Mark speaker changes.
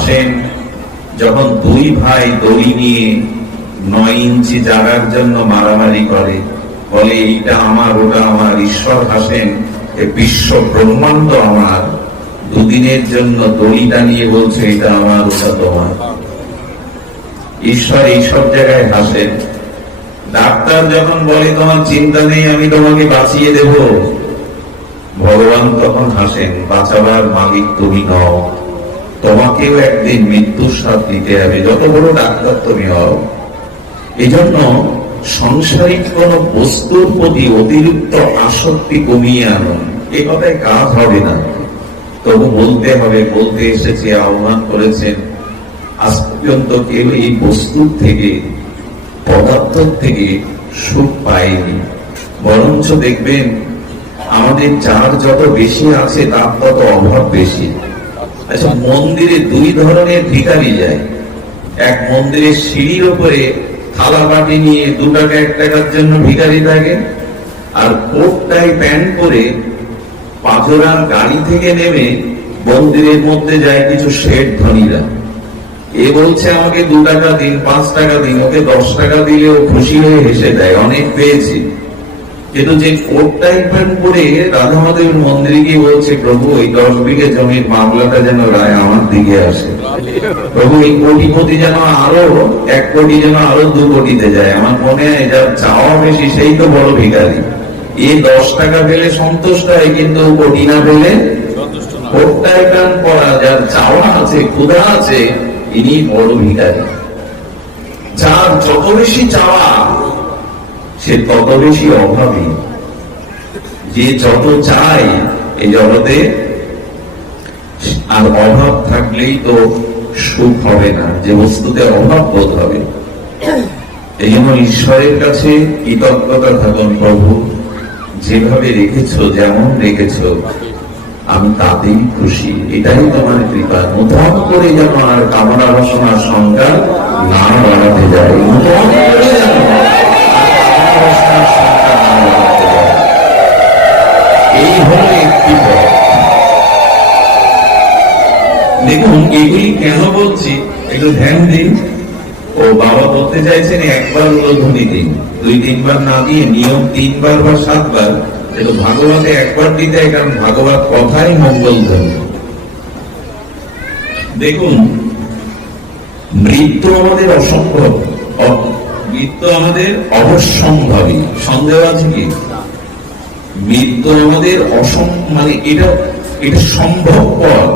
Speaker 1: হাসেন যখন দুই ভাই দড়ি নিয়ে নয় ইঞ্চি জাগার জন্য মারামারি করে, বলে, এইটা আমার, ওটা আমার, ঈশ্বর হাসেন, এ বিশ্ব ব্রহ্মাণ্ড আমার। দুদিনের জন্য দড়ি টানিয়ে বলছে, এটা আমার, ওটা তোমার। ঈশ্বর এইসব জায়গায় হাসেন। ডাক্তার যখন বলে, তোমার চিন্তা নেই, আমি তোমাকে বাঁচিয়ে দেব। ভগবান তখন হাসেন, বাঁচাবার মালিক তুমি নও। তোমাকেও একদিন মৃত্যুর স্বাদ দিতে হবে। যত বড় ডাক্তার তুমি হও এই জন্য সংসারিক কোন বস্তুর প্রতি অতিরিক্ত আসক্তি কমিয়ে আনো। এ কথায় কাজ হবে না। তবু বলতে হবে, বলতে এসেছে, আহ্বান করেছেন, আজ পর্যন্ত কেউ এই বস্তুর থেকে, পদার্থ থেকে সুখ পায়নি। বরঞ্চ দেখবেন, আমাদের যার যত বেশি আছে, তার তত অভাব বেশি। আচ্ছা মন্দিরে দুই ধরনের ভিখারি যায়। এক মন্দিরের সিঁড়ির উপরে থালা বাটি নিয়ে দু টাকা এক টাকার জন্য ভিখারি থাকে, আর কোটটাই প্যান্ট করে পাথরা গাড়ি থেকে নেমে মন্দিরের মধ্যে যায় কিছু শেঠ ধনীরা। এ বলছে, আমাকে দু টাকা দিন, পাঁচ টাকা দিন, ওকে দশ টাকা দিলে ও খুশি হয়ে হেসে দেয়। অনেক পেয়েছি। কিন্তু যে কোটটাই প্যান্ট করে রাধা মাধবের মন্দিরে গিয়ে বলছে, প্রভু ওই দশ বিঘে জমির মামলাটা যেন রায় আমার দিকে আসে। প্রভু, এই কোটিপতি যেন আরও এক কোটি, যেন আরও দু কোটিতে যায়। আমার মনে হয় যার চাওয়া বেশি, সেই তো বড় ভিখারি। এই দশ টাকা পেলে সন্তুষ্ট হয়, কিন্তু কোটি না পেলে কোটটাই প্যান্ট করা যার চাওয়া আছে, ক্ষুধা আছে ইনি বড় ভিখারি। যার যত বেশি চাওয়া সে তত বেশি অভাবী। যে যত চায় এই জগতে, আর অভাব থাকলেই তো সুখ হবে না, যে বস্তুতে অভাব বোধ হবে। এই জন্য ঈশ্বরের কাছে কৃতজ্ঞতা থাকুন প্রভু। যেভাবে রেখেছ, যেমন রেখেছ, আমি তাতেই খুশি। এটাই তোমার কৃপা। নূতন করে যেন আর কামনা বাসনার সংখ্যা না বাড়াতে যায়। নূতন করে যেন দেখুন, এগুলি কেন বলছি? একটু ধ্যান দিন। ও বাবা বলতে চাইছেন একবার উলোধনী দিন। দুই তিনবার না দিয়ে নিয়ম তিনবার বা সাতবার। কিন্তু ভাগবতে একবার দিতে কারণ ভাগবত কথাই মঙ্গল ধ্বনি দেখুন, মৃত্যু আমাদের অসম্ভব। মৃত্যু আমাদের অবশ্যম্ভাবী সন্দেহ আছে কি? মৃত্যু আমাদের অসম মানে এটা এটা সম্ভবপর।